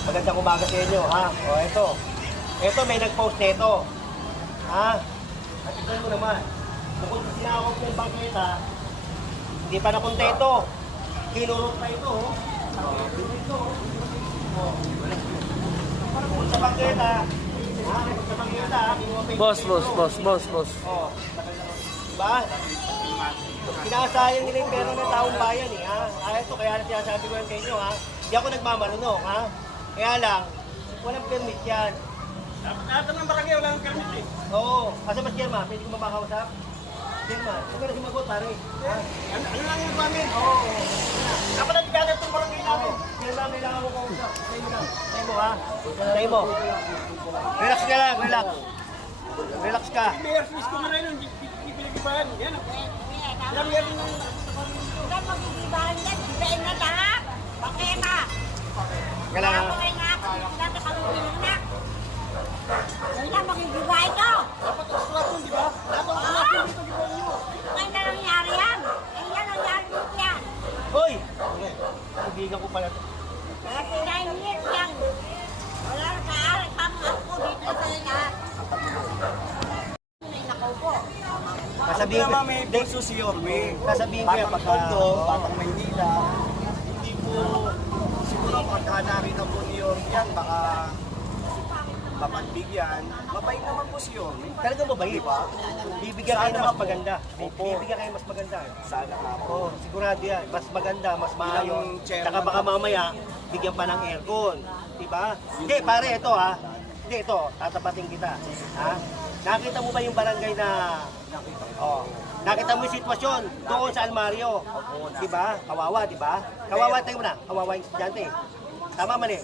Magandang umaga sa inyo, ha? O, ito. Ito, may nag-post nito. Ha? At tignan mo naman. Bukod sa sinakop ko yung bangketa, hindi pa nakontento. Kinurot pa ito, oh. Dito, oh. Bukod sa bangketa, ha? Bukod sa bangketa, ha? Boss. Oh. Diba? Sinasayang nila yung pera ng taong bayan, eh, ha? Ito, kaya sinasabi ko yan sa inyo, ha? Hindi ako nagmamarunong, ha? Kaya lang, walang permit yan. Lahat ng barangay wala nang permit eh. Oo. Kasi mas Chairman, pwede ko mapakausap? Chairman, huwag ka na sumagot, pare. Ha? Ano lang yung amin? Oo. Dapat na tigagat itong barangay namin. Chairman, kailangan mo kausap. Tayo mo lang. Tayo mo, ha? Tayo mo. Relax ka lang, relax. Relax ka. Mayor Smith ko na rin yung pinigibahan. Yan. Yan meron ng... Huwag magigibahan yan, gibain na lahat. Bakema. Kailangan. Kaya nga ako, dati kalungin na. Hindi na magigiba ito. Dapat obstruction, di ba? Dapat obstruction dito gibahan nyo. Ngayon na nangyari yan. Eh, yan nangyari dito yan. Hoy! Kubigan ko pala. Kaya 9 years yan. Wala na kaaral pa mga ako dito sa lahat. May nakaupo. Sasabihin ko. may puso si Yorme. Sasabihin ko yan Batang pagka. Tondo, Batang Maynila. Hindi po siguro pagka narito po ni Yorme yan, baka mapagbigyan. Mabait naman po si Yorme. Talaga mabait. Bibigyan kayo ng mas maganda. Bibigyan kayo mas maganda. Sana nga po. Oo, sigurado yan. Mas maganda, mas maayos. Yung chairman- Tsaka baka mamaya, bigyan pa ng aircon. Diba? Hindi, pare, ito ha. Hindi, ito, tatapatin kita. Ha? Nakita mo ba yung barangay na... Oh, nakita mo yung sitwasyon doon sa Almario. Diba? Kawawa, diba? Kawawa, tayo mo na. Kawawa yung estudyante. Tama, mali?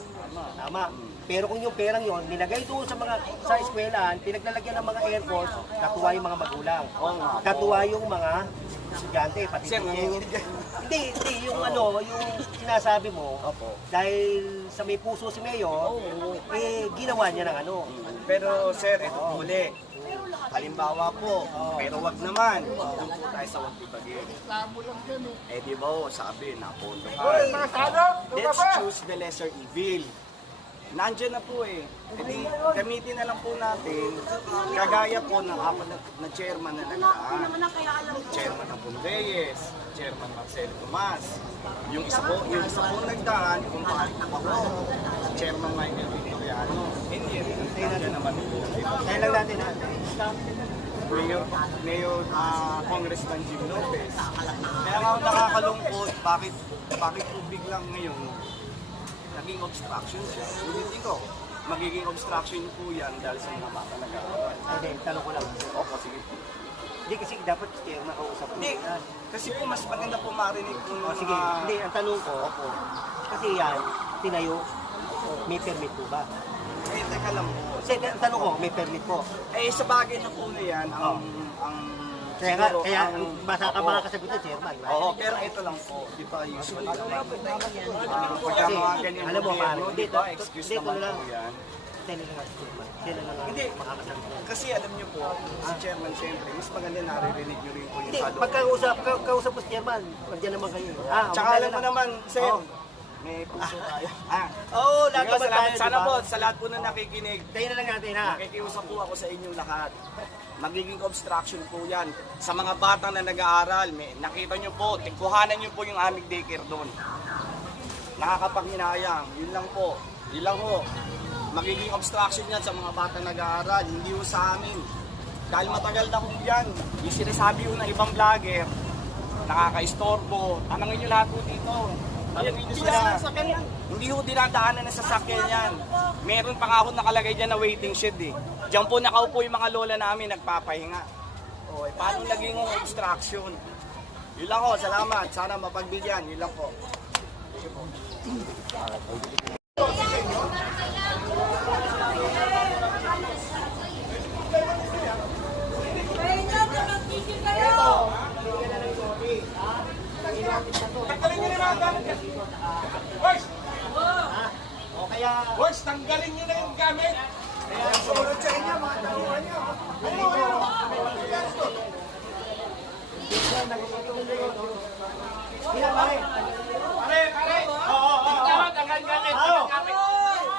Tama. Pero kung yung perang yon nilagay doon sa eskwelahan, pinaglalagyan ng mga airports, katuwa yung mga magulang. Katuwa yung mga estudyante, pati Sir, teacher. nanginginig yan. Hindi, yung yung sinasabi mo, dahil sa may puso si Mayor, ginawa niya ng ano. Pero sir, ito po uli. Halimbawa po, pero wag naman. Doon po tayo sa wag ibagin. Eh di ba oh, sabi, napondo ka. Let's choose the lesser evil. Nandiyan na po eh. E di, gamitin na lang po natin, kagaya po ng apat na chairman na nagdaan. Chairman ng Pundeyes, Chairman Marcelo Tomas. Yung isa po nagdaan, kung bakit po ako, Chairman Michael Victoriano. Hindi rin, nandiyan naman po. Kaya lang natin ha. Mayor Congressman Jim Lopez. Kaya nga nakakalungkot, bakit po biglang ngayon naging obstruction siya. Hindi ko, magiging obstruction po yan dahil sa mga bata nag-aaral. Hindi, tanong ko lang. Opo, sige po. Hindi kasi dapat kayo makausap mo. Hindi, kasi po mas maganda po marinig po ng Sige, hindi, ang tanong ko, kasi yan, tinayo, may permit po ba? Eh, teka lang po. Kasi ang tanong ko, may permit po. Eh, sa bagay na po na yan, ang Kaya nga, siguro, kaya ang- baka Opo. kasagot ng chairman. Right? Oo, pero ito lang po, di ba usually naman, pagka Kasi, mga ganyan alam mo, pare, gobyerno, di ba, excuse naman po yan. Sila lang ang chairman. Sila lang ang Hindi. makakasagot. Kasi alam niyo po, si Chairman siyempre, mas maganda naririnig niyo rin po yung Hindi, kalooban. pagkausap mo si chairman, nandiyan naman kayo. Tsaka alam mo naman, sir, Oo. may puso tayo. Oo, lahat Sige, naman tayo, salamat. Sana di ba? po, sa lahat po na nakikinig, Tayo na lang natin, ha? nakikiusap po ako sa inyong lahat. Magiging obstruction po yan. Sa mga bata na nag-aaral, nakita nyo po, kuhanan nyo po yung aming daycare doon. Nakakapanghinayang, yun lang po. Yun lang po. Magiging obstruction yan sa mga bata nag-aaral, hindi po sa amin. Dahil matagal na po yan. Yung sinasabi po ng ibang vlogger, nakaka-istorbo. Tanangin nyo lahat po dito. Hindi ho dinadaanan ng sasakyan yan. Meron pa nga ho nakalagay dyan na waiting shed eh. Diyan po nakaupo yung mga lola namin nagpapahinga. O, paano naging obstruction? Yun lang ho, salamat. Sana mapagbigyan. Yun lang po. Tanggalin nyo na yung gamit yan. Boys! O kaya, Boys, tanggalin nyo na yung gamit. Sumunod sa inyo, mga taluhan nyo. pare. Pare! Oo, tanggal gamit. Oo. Tanggal gamit.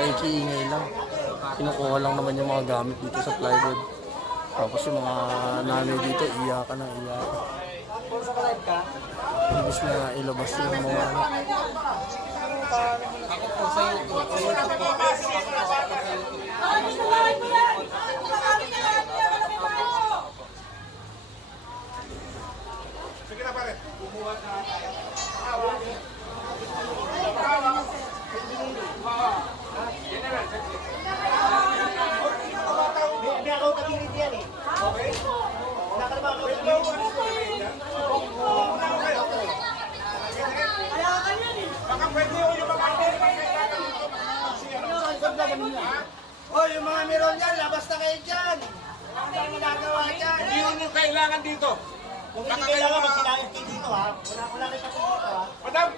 Nakikiingay lang. Kinukuha lang naman yung mga gamit dito sa plywood. Tapos yung mga nanay dito, iyakan na iyakan. Ibig na ilabas yung mga ano. May accountability yan eh. Okay? Wala ka naman accountability. Oh, yung mga meron dyan, labas na kayo dyan. Wala kang ginagawa dyan. Hindi mo kailangan dito. Kung hindi kailangan magsinayos kayo dito ha. Wala kayo dito ha. Madam,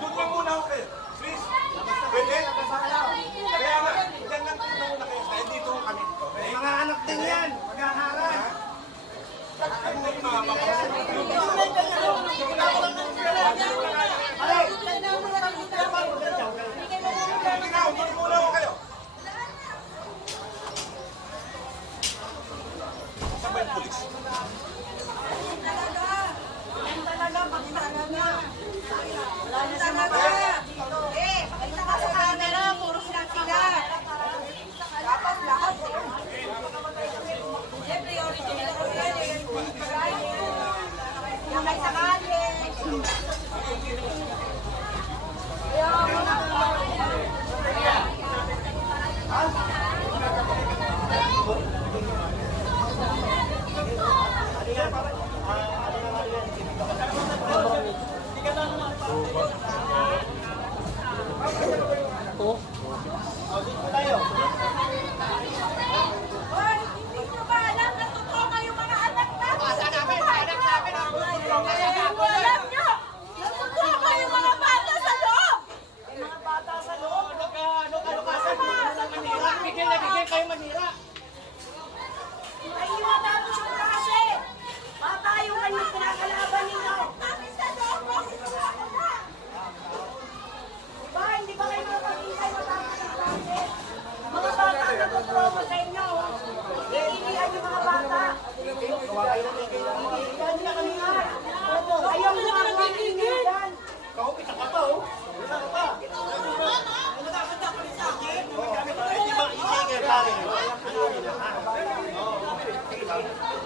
doon lang muna ako kayo. Please. Pwede? Kaya nga, dyan lang muna kayo. Dahil dito kami dito. Okay? Mga anak din yan, maghaharap. Ano yung mga papasok? Ikaw, doon muna ako kayo. Saan ba yung pulis?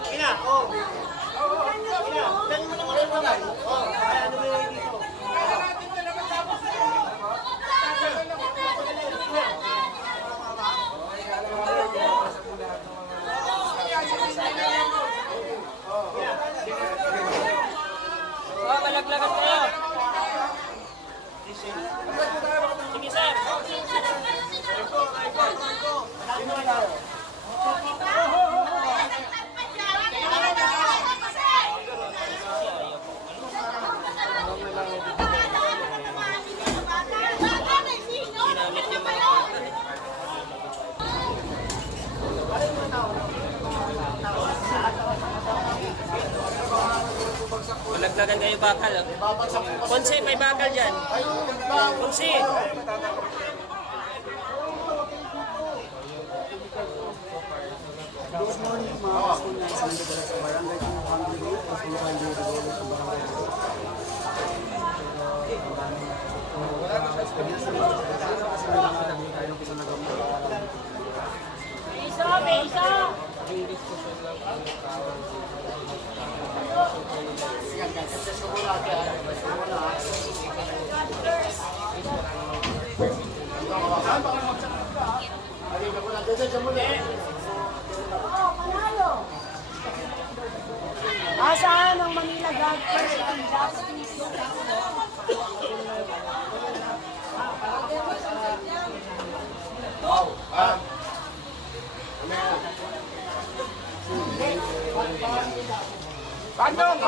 Ina, oh. Ina, dali mo naman ang kamay. Oh, kaya ano mo yung dito. Malaglagan kayo. Sige, sir. Malaglagan kayo bakal. Ponse, may bakal dyan. Ponse. Asaan ang Manila God First and Justice? Bandong!